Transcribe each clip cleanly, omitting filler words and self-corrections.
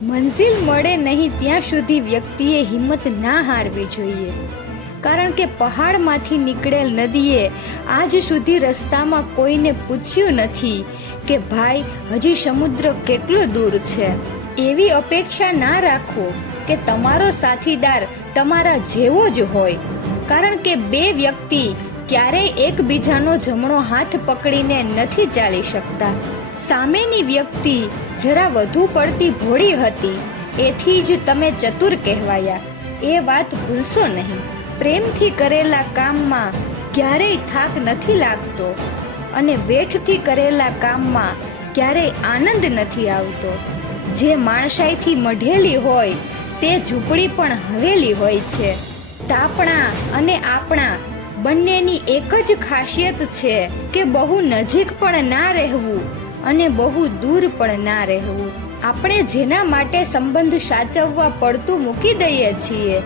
મંજિલ મળે નહીં ત્યાં સુધી વ્યક્તિએ હિંમત ના હારવી જોઈએ, કારણ કે પહાડમાંથી નીકળેલ નદીએ આજ સુધી રસ્તામાં કોઈને પૂછ્યું નથી કે ભાઈ હજી સમુદ્ર કેટલો દૂર છે. એવી અપેક્ષા ના રાખો કે તમારો સાથીદાર તમારા જેવો જ હોય, કારણ કે બે વ્યક્તિ ક્યારેય એકબીજાનો જમણો હાથ પકડીને નથી ચાલી શકતા. સામેની વ્યક્તિ જરા વધુ પડતી ભોળી હતી, એથી જ તમે ચતુર કહેવાયા. એ વાત ભૂલશો નહીં. પ્રેમથી કરેલા કામમાં ક્યારેય થાક નથી લાગતો અને વેઠથી કરેલા કામમાં ક્યારેય આનંદ નથી આવતો. જે માણસાઈથી મઢેલી હોય તે ઝૂંપડી પણ હવેલી હોય છે. તાપણા અને આપણા બંનેની એક જ ખાસિયત છે કે બહુ નજીક પણ ના રહેવું અને બહુ દૂર પણ ના રહેવું. આપણે જેના માટે સંબંધ સાચવવા પડતું મૂકી દઈએ છીએ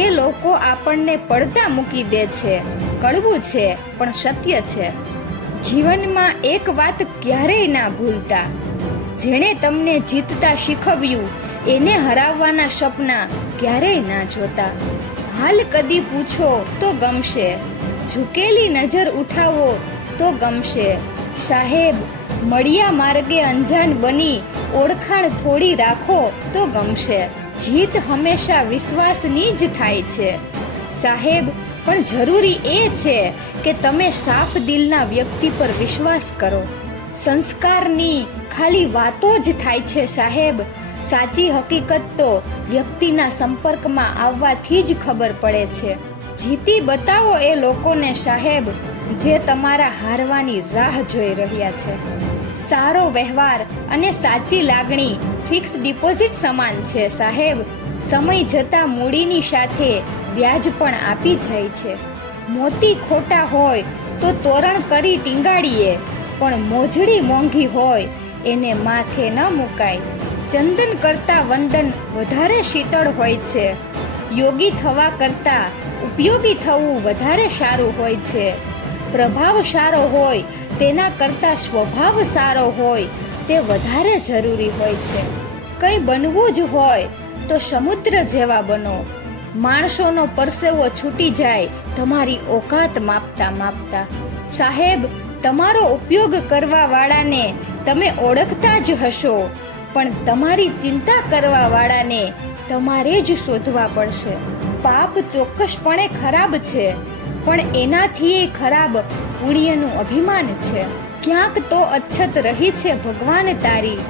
એ લોકો આપણને પડતા મૂકી દે છે. કડવું છે પણ સત્ય છે. જીવનમાં એક વાત ક્યારેય ના ભૂલતા, જેણે તમને જીતતા શીખવ્યું એને હરાવવાના સપના ક્યારેય ના જોતા. હાલ કદી પૂછો તો ગમશે, ઝૂકેલી નજર ઉઠાવો તો ગમશે. સાહેબ, મળ્યા માર્ગે અંજાન બની ઓળખાણ થોડી રાખો તો ગમશે. જીત હંમેશા વિશ્વાસની જ થાય છે સાહેબ, પણ જરૂરી એ છે કે તમે સાફ દિલના વ્યક્તિ પર વિશ્વાસ કરો. સંસ્કારની ખાલી વાતો જ થાય છે સાહેબ, સાચી હકીકત તો વ્યક્તિના સંપર્કમાં આવવાથી જ ખબર પડે છે. જીતી બતાવો એ લોકોને સાહેબ જે તમારા હારવાની રાહ જોઈ રહ્યા છે. સારો વ્યવહાર અને સાચી લાગણી ફિક્સ ડિપોઝિટ સમાન છે સાહેબ. સમય જતાં મૂડીની સાથે વ્યાજ પણ આપી જાય છે. મોતી ખોટા હોય તો તોરણ કરી ટીંગાડીએ, પણ મોજડી મોંઘી હોય એને માથે ન મુકાય. ચંદન કરતાં વંદન વધારે શીતળ હોય છે. યોગી થવા કરતાં ઉપયોગી થવું વધારે સારું હોય છે. પ્રભાવ સારો હોય તેના કરતાં સ્વભાવ સારો હોય તે વધારે જરૂરી હોય છે. કંઈ બનવું જ હોય તો સમુદ્ર જેવા બનો. માણસોનો પરસેવો છૂટી જાય તમારી ઓકાત માપતા માપતા. સાહેબ, તમારો ઉપયોગ કરવા વાળાને તમે ઓળખતા જ હશો, પણ તમારી ચિંતા કરવા વાળાને તમારે જ શોધવા પડશે. પાપ ચોક્કસપણે ખરાબ છે, પણ એનાથી ખરાબ પુણ્યનું અભિમાન છે. ક્યાંક તો અછત રહી છે ભગવાન તારી,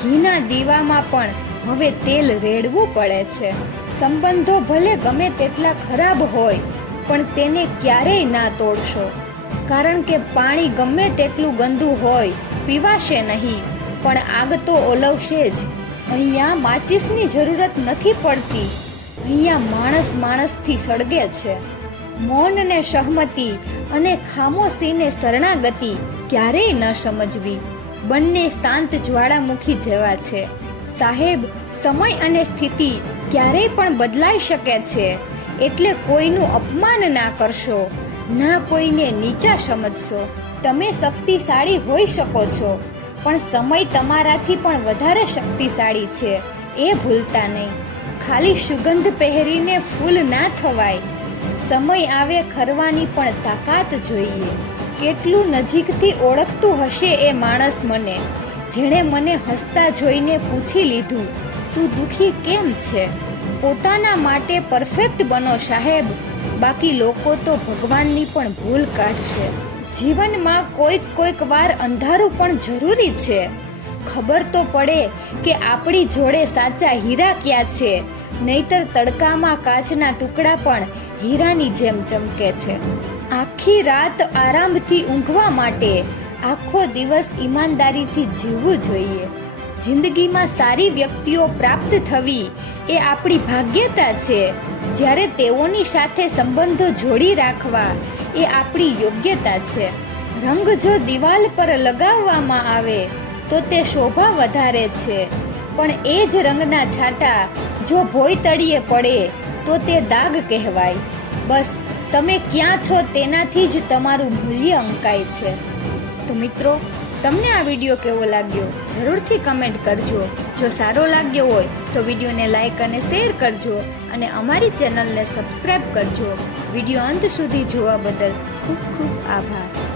ઘીના દીવામાં પણ હવે તેલ રેડવું પડે છે. સંબંધો ભલે ગમે તેટલા ખરાબ હોય પણ તેને ક્યારેય ના તોડશો, કારણ કે પાણી ગમે તેટલું ગંદુ હોય પીવાશે નહીં, પણ આગ તો ઓલવશે જ. અહીંયા માચીસની જરૂરત નથી પડતી, અહીંયા માણસ માણસથી સળગે છે. મૌનને સહમતિ અને ખામોશીને શરણાગતિ ક્યારેય ન સમજવી. બંને શાંત જ્વાળામુખી જેવા છે સાહેબ. સમય અને સ્થિતિ ક્યારેય પણ બદલાઈ શકે છે, એટલે કોઈનું અપમાન ના કરશો, ના કોઈને નીચા સમજશો. તમે શક્તિશાળી હોઈ શકો છો, પણ સમય તમારાથી પણ વધારે શક્તિશાળી છે, એ ભૂલતા નહીં. ખાલી સુગંધ પહેરીને ફૂલ ના થવાય. સમય આવે ખરવાની પણ તાકાત જોઈએ. કેટલું નજીકથી ઓળખતું હશે એ માણસ મને, જેણે મને હસતા જોઈને પૂછી લીધું તું દુઃખી કેમ છે. પોતાના માટે પરફેક્ટ બનો સાહેબ, બાકી લોકો તો ભગવાનની પણ ભૂલ કાઢશે. જીવનમાં કોઈક વાર અંધારું પણ જરૂરી છે. ખબર તો પડે કે આપણી જોડે સાચા હીરા ક્યાં છે, નહીતર તડકામાં કાચના ટુકડા પણ હીરાની જેમ ચમકે છે. આખી રાત આરામથી ઊંઘવા માટે આખો દિવસ ઈમાનદારીથી જીવવું જોઈએ. જિંદગીમાં સારી વ્યક્તિઓ પ્રાપ્ત થવી એ આપણી ભાગ્યતા છે, જ્યારે તેઓની સાથે સંબંધો જોડી રાખવા એ આપણી યોગ્યતા છે. રંગ જો દિવાલ પર લગાવવામાં આવે તો તે શોભા વધારે છે, પણ એ જ રંગના છાંટા જો ભોંય તળિયે પડે તો તે દાગ કહેવાય. બસ તમે ક્યાં છો તેનાથી જ તમારું મૂલ્ય અંકાય છે. તો મિત્રો, તમને આ વિડીયો કેવો લાગ્યો જરૂરથી કમેન્ટ કરજો. જો સારો લાગ્યો હોય તો વિડીયોને લાઈક અને શેર કરજો અને અમારી ચેનલને સબસ્ક્રાઈબ કરજો. વિડીયો અંત સુધી જોવા બદલ ખૂબ ખૂબ આભાર.